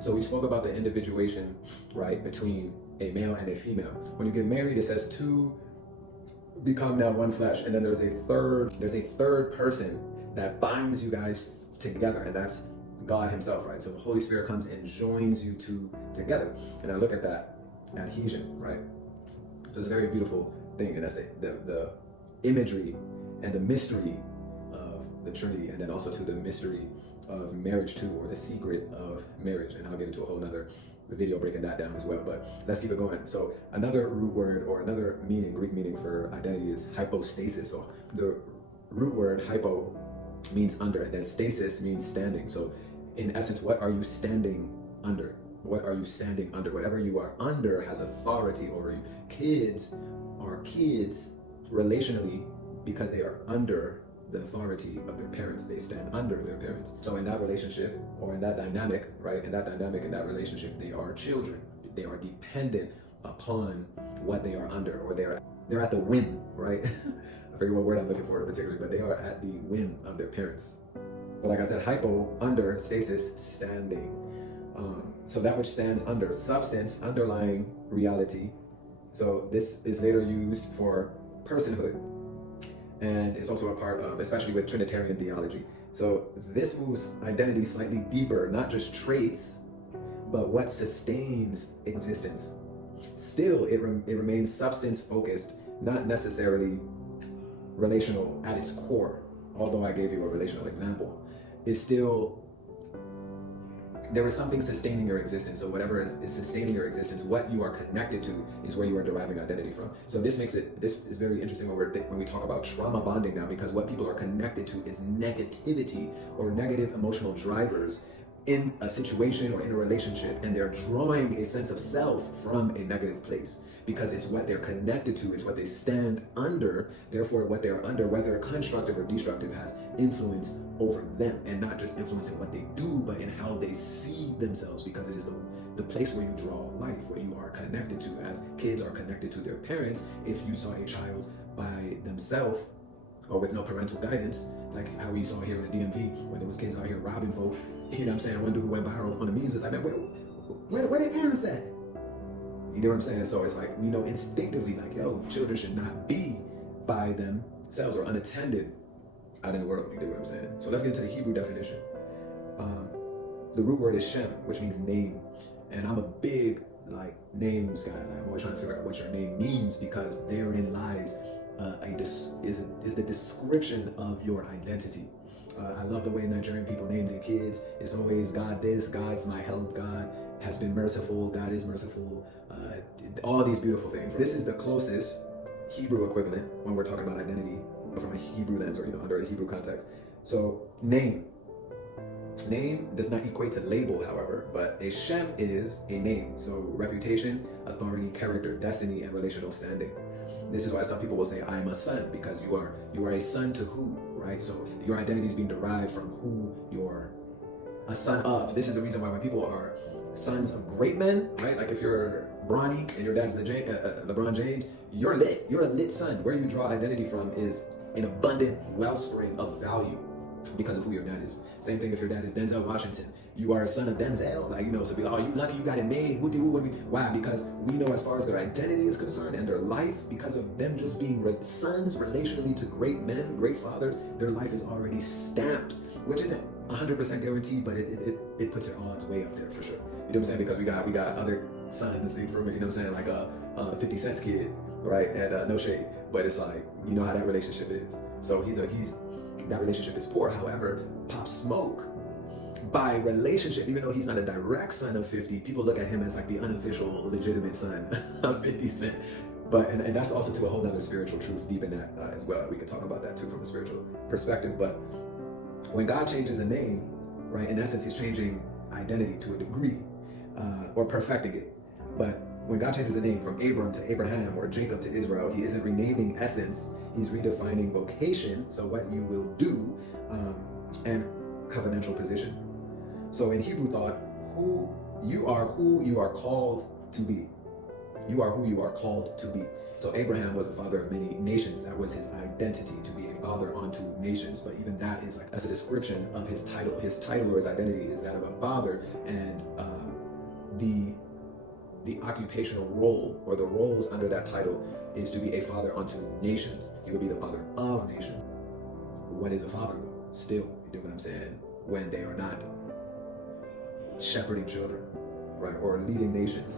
So we spoke about the individuation, right, between a male and a female. When you get married, it says two become now one flesh, and then there's a third person that binds you guys together, and that's God himself, right? So the Holy Spirit comes and joins you two together. And I look at that adhesion, right? So it's a very beautiful thing, and that's the imagery and the mystery of the Trinity, and then also to the mystery of marriage too, or the secret of marriage. And I'll get into a whole nother video breaking that down as well, but let's keep it going. So another root word or another meaning, Greek meaning for identity is hypostasis. So the root word hypo means under, and then stasis means standing. So in essence, what are you standing under? What are you standing under? Whatever you are under has authority over you. Kids are kids relationally because they are under the authority of their parents. They stand under their parents. So in that relationship, or in that dynamic, right, in that relationship, they are children. They are dependent upon what they are under, or they're at the whim, right? I forget what word I'm looking for particularly, but they are at the whim of their parents. But like I said, hypo, under, stasis, standing. So that which stands under, substance, underlying reality. So this is later used for personhood. And it's also a part of, especially with Trinitarian theology. So this moves identity slightly deeper, not just traits, but what sustains existence. Still, it remains substance focused, not necessarily relational at its core. Although I gave you a relational example, it's still, there is something sustaining your existence. So whatever is sustaining your existence, what you are connected to is where you are deriving identity from. So this is very interesting when we talk about trauma bonding now, because what people are connected to is negativity or negative emotional drivers in a situation or in a relationship, and they're drawing a sense of self from a negative place because it's what they're connected to, it's what they stand under. Therefore, what they're under, whether constructive or destructive, has influence over them, and not just influence in what they do, but in how they see themselves, because it is the place where you draw life, where you are connected to, as kids are connected to their parents. If you saw a child by themselves or with no parental guidance, like how we saw here in the DMV when there was kids out here robbing folk, you know what I'm saying? One dude who went viral on the memes is like, man, where their parents at? You know what I'm saying? So it's like, we know instinctively, like, yo, children should not be by themselves or unattended out in the world. You know what I'm saying? So let's get into the Hebrew definition. The root word is Shem, which means name. And I'm a big, like, names guy. Like, I'm always trying to figure out what your name means, because therein lies is the description of your identity. I love the way Nigerian people name their kids. It's always God this, God's my help, God has been merciful, God is merciful, all these beautiful things. This is the closest Hebrew equivalent when we're talking about identity from a Hebrew lens, or under a Hebrew context. So name does not equate to label, however, but a Shem is a name. So reputation, authority, character, destiny, and relational standing. This is why some people will say, I'm a son, because you are a son to who, right? So your identity is being derived from who you're a son of. This is the reason why when people are sons of great men, right? Like if you're Bronny and your dad's LeBron James, you're lit. You're a lit son. Where you draw identity from is an abundant wellspring of value because of who your dad is. Same thing if your dad is Denzel Washington. You are a son of Denzel, so be like, oh, you lucky you got it made. Why? Because we know as far as their identity is concerned and their life, because of them just being sons relationally to great men, great fathers, their life is already stamped, which isn't 100% guaranteed, but it puts their odds way up there for sure. You know what I'm saying? Because we got other sons from, you know what I'm saying, like a 50 Cent's kid, right? And no shade, but it's like, you know how that relationship is. So that relationship is poor. However, Pop Smoke, by relationship, even though he's not a direct son of 50, people look at him as like the unofficial, legitimate son of 50 Cent. But and that's also to a whole nother spiritual truth deep in that as well. We could talk about that too from a spiritual perspective. But when God changes a name, right, in essence, he's changing identity to a degree, or perfecting it. But when God changes a name from Abram to Abraham or Jacob to Israel, he isn't renaming essence, he's redefining vocation, so what you will do, and covenantal position. So in Hebrew thought, who you are called to be. You are who you are called to be. So Abraham was a father of many nations. That was his identity, to be a father unto nations. But even that is that's a description of his title. His title or his identity is that of a father, and the occupational role or the roles under that title is to be a father unto nations. He would be the father of nations. What is a father though? Still, you do what I'm saying? When they are not shepherding children, right, or leading nations.